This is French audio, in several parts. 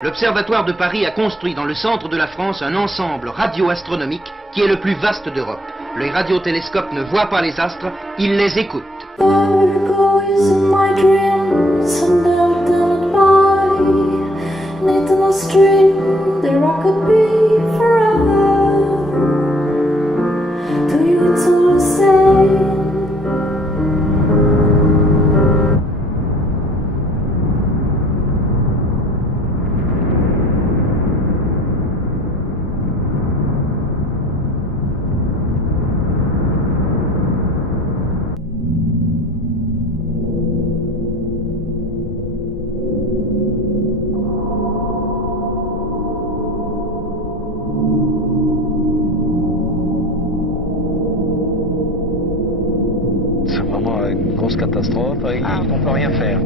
L'Observatoire de Paris a construit dans le centre de la France un ensemble radio-astronomique qui est le plus vaste d'Europe. Les radiotélescopes ne voient pas les astres, ils les écoutent. Une grosse catastrophe et on ne peut rien faire.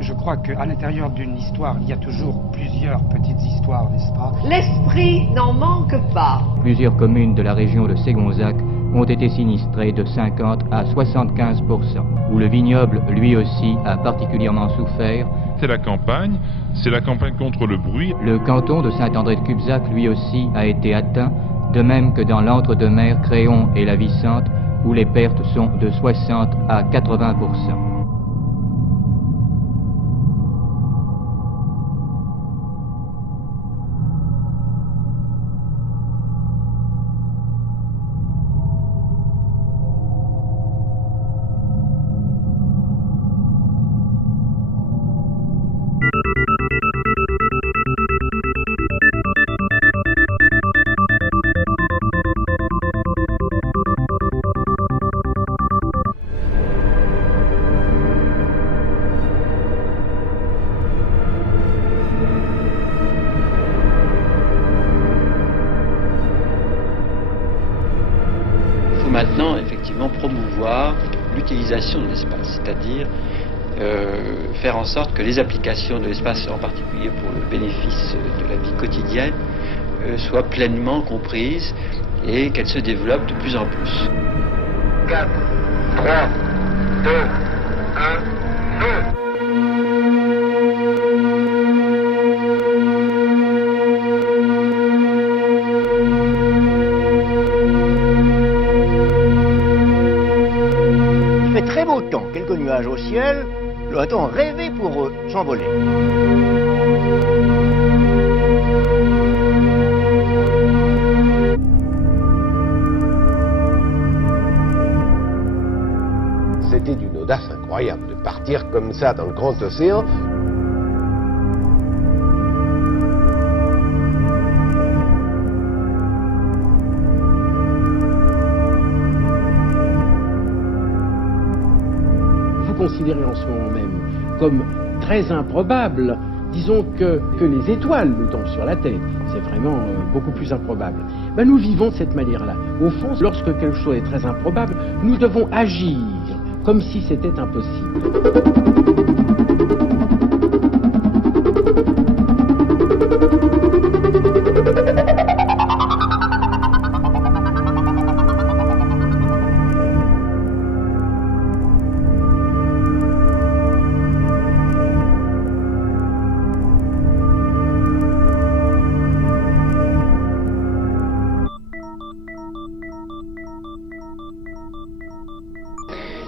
Je crois qu'à l'intérieur d'une histoire, il y a toujours plusieurs petites histoires, n'est-ce pas? L'esprit n'en manque pas. Plusieurs communes de la région de Ségonzac ont été sinistrées de 50 à 75%, où le vignoble, lui aussi, a particulièrement souffert. C'est la campagne contre le bruit. Le canton de Saint-André-de-Cubzac, lui aussi, a été atteint, de même que dans l'entre-deux-mers, Créon et la Vicente, où les pertes sont de 60 à 80%. Maintenant, effectivement, promouvoir l'utilisation de l'espace, c'est-à-dire faire en sorte que les applications de l'espace, en particulier pour le bénéfice de la vie quotidienne, soient pleinement comprises et qu'elles se développent de plus en plus. 4, 3, 2, 1, feu! Très beau temps, quelques nuages au ciel, le temps rêvé pour s'envoler. C'était d'une audace incroyable de partir comme ça dans le grand océan. Considéré en ce moment même comme très improbable, disons que les étoiles nous tombent sur la tête, c'est vraiment beaucoup plus improbable. Nous vivons de cette manière-là. Au fond, lorsque quelque chose est très improbable, nous devons agir comme si c'était impossible.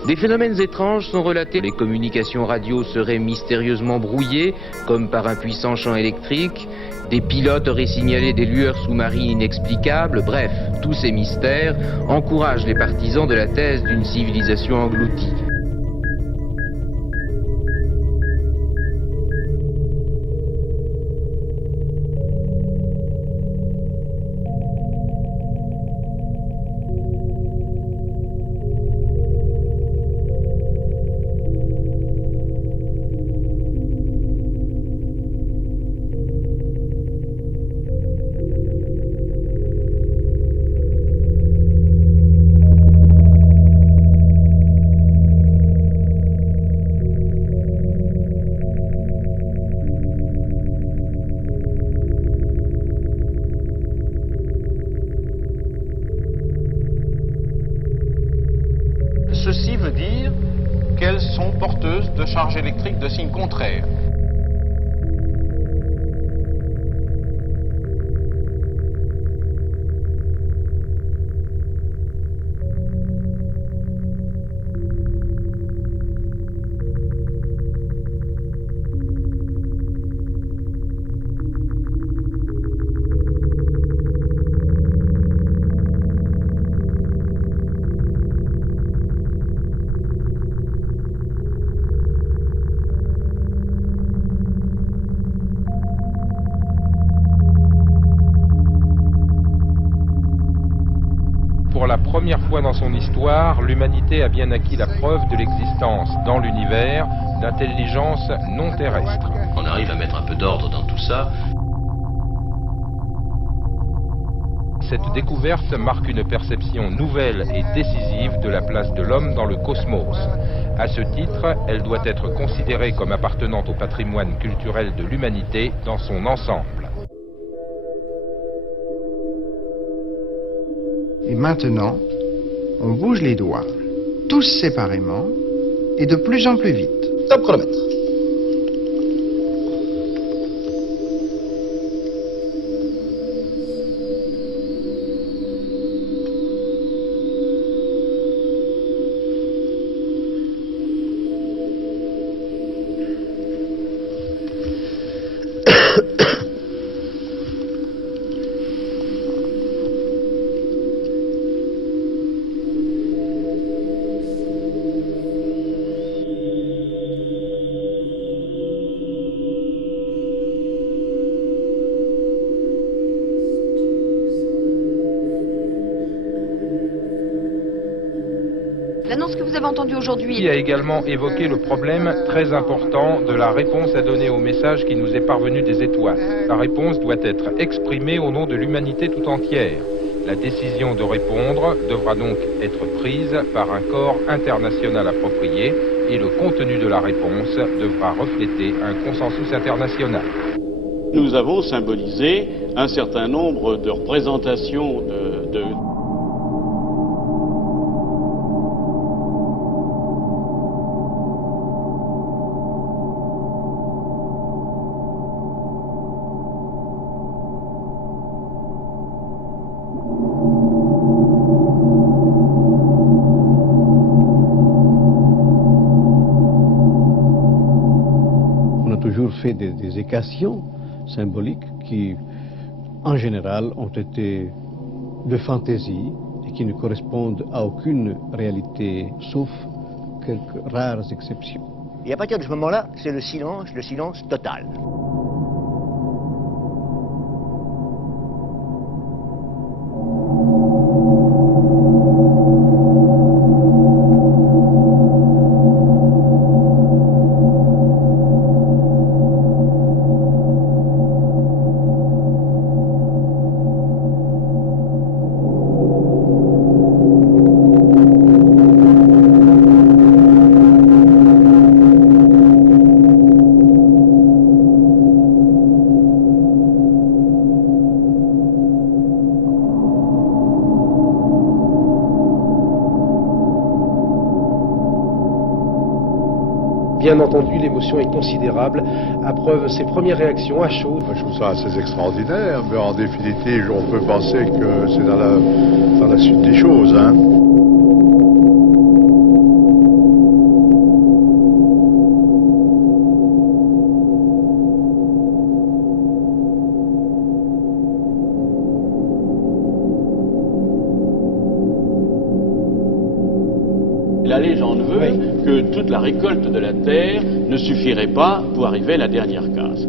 Des phénomènes étranges sont relatés. Les communications radio seraient mystérieusement brouillées, comme par un puissant champ électrique. Des pilotes auraient signalé des lueurs sous-marines inexplicables. Bref, tous ces mystères encouragent les partisans de la thèse d'une civilisation engloutie. veut dire qu'elles sont porteuses de charges électriques de signe contraire. Pour la première fois dans son histoire, l'humanité a bien acquis la preuve de l'existence dans l'univers d'intelligences non terrestres. On arrive à mettre un peu d'ordre dans tout ça. Cette découverte marque une perception nouvelle et décisive de la place de l'homme dans le cosmos. À ce titre, elle doit être considérée comme appartenant au patrimoine culturel de l'humanité dans son ensemble. Et maintenant, on bouge les doigts, tous séparément, et de plus en plus vite. Top chronomètre. L'annonce que vous avez entendue aujourd'hui... Il a également évoqué le problème très important de la réponse à donner au message qui nous est parvenu des étoiles. La réponse doit être exprimée au nom de l'humanité tout entière. La décision de répondre devra donc être prise par un corps international approprié et le contenu de la réponse devra refléter un consensus international. Nous avons symbolisé un certain nombre de représentations toujours fait des équations symboliques qui, en général, ont été de fantaisie et qui ne correspondent à aucune réalité, sauf quelques rares exceptions. Et à partir de ce moment-là, c'est le silence total. Bien entendu, l'émotion est considérable, à preuve ses premières réactions à chaud. Je trouve ça assez extraordinaire, mais en définitive, on peut penser que c'est dans la suite des choses. Hein. La légende veut que toute la récolte de la terre ne suffirait pas pour arriver à la dernière case.